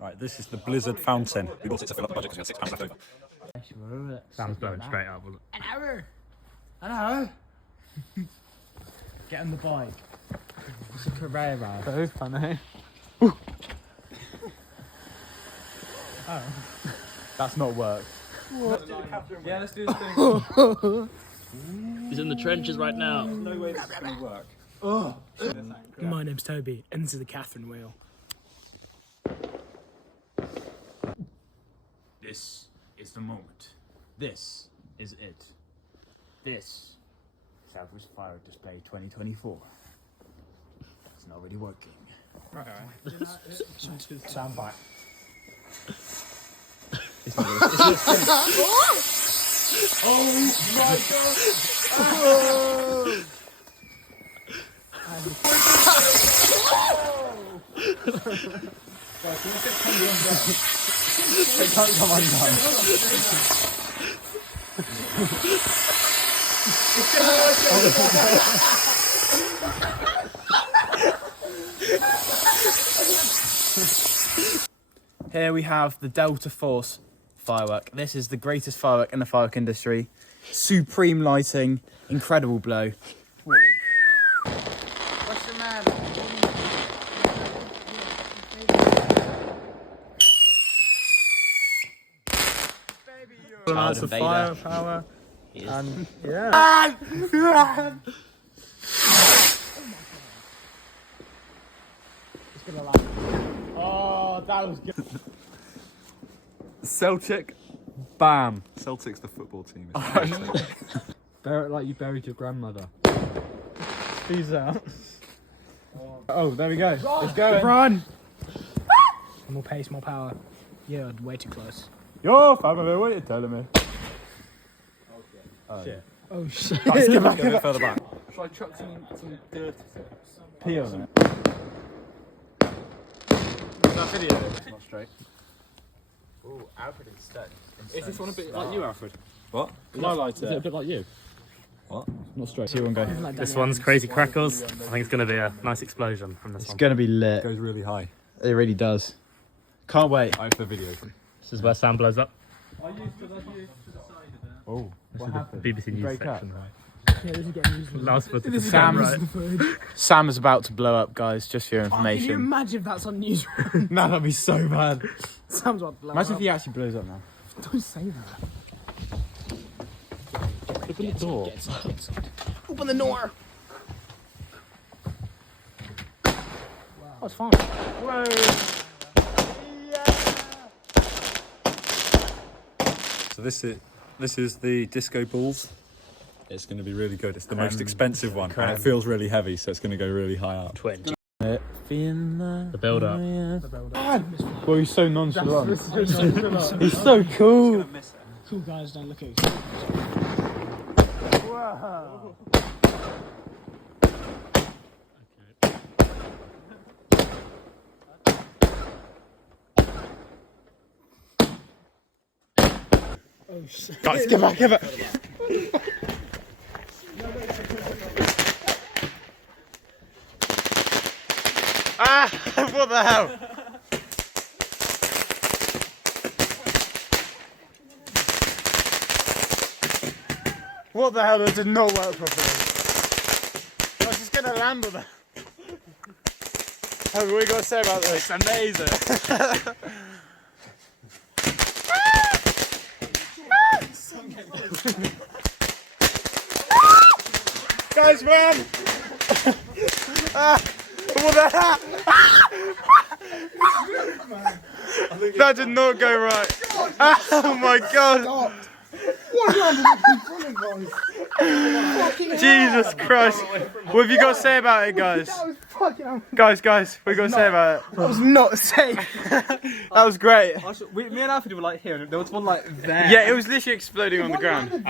Right, this is the Blizzard fountain. We bought it to fill up the budget because we had £6 left over. Sam's blowing straight up, was it? Hello. Get on the bike. It's a Carrera. So funny. Oh. That's not work. Yeah, let's do this thing. He's in the trenches right now. No way this is going to work. My name's Toby, and this is the Catherine wheel. This is the moment. This is it. This Southwest Firework Display 2024. It's not really working. Right. Sound back. It's not really. Oh my god! It can't come undone. Here we have the Delta Force firework. This is the greatest firework in the firework industry. Supreme lighting, incredible blow. What's the matter? Lots of firepower. And yeah. It's gonna land. Oh, that was good. Celtic, bam. Celtic's the football team. Bury it like you buried your grandmother. Peace out. Oh, there we go. Let's go. Run! More pace, more power. Yeah, way too close. Yo, family, what are you telling me? Shit. Oh shit. Let's get back a bit further back. Shall I chuck some dirt? Pee on it. Is that video? It's not straight. Ooh, Alfred instead. Is this one a bit like you, Alfred? What? Can I light it? Is it a bit like you? What? Not straight. See one go. This one's Crazy Crackles. I think it's going to be a nice explosion from this It's one. gonna be It lit. goes really high. It really does. Can't wait. I have the video. This is where Sam blows up. Oh, what happened? BBC News break up? section, right? Yeah, this is getting used. Last foot of the This is Sam, getting right? used in the footage. Sam is about to blow up, guys, just for your Oh, can you information. imagine if that's on newsroom? No, that'd be so bad. Sam's about to blow Imagine up. if he actually blows up now. Don't say that. Open the door. Get inside. Open the door. Oh, it's fine. So this is the disco balls. It's going to be really good. It's the most expensive one, and it feels really heavy, so it's going to go really high up. 20. The The build up. Well, he's so nonchalant. He's so cool. Cool guys don't look at you. Oh shit. Guys, get back, get back. Ah, what the hell? What the hell? That did not work properly. I was just gonna land on that. Oh, what you got to say about this? It's amazing. Guys, man! What the hell? That did not go right. Oh my god! Jesus Christ! What have you got to say about it, guys? Guys, what have you got to say about it? That was not safe. That was great. Me and Alfred were like here, and there was one like there. Yeah, it was literally exploding on the ground.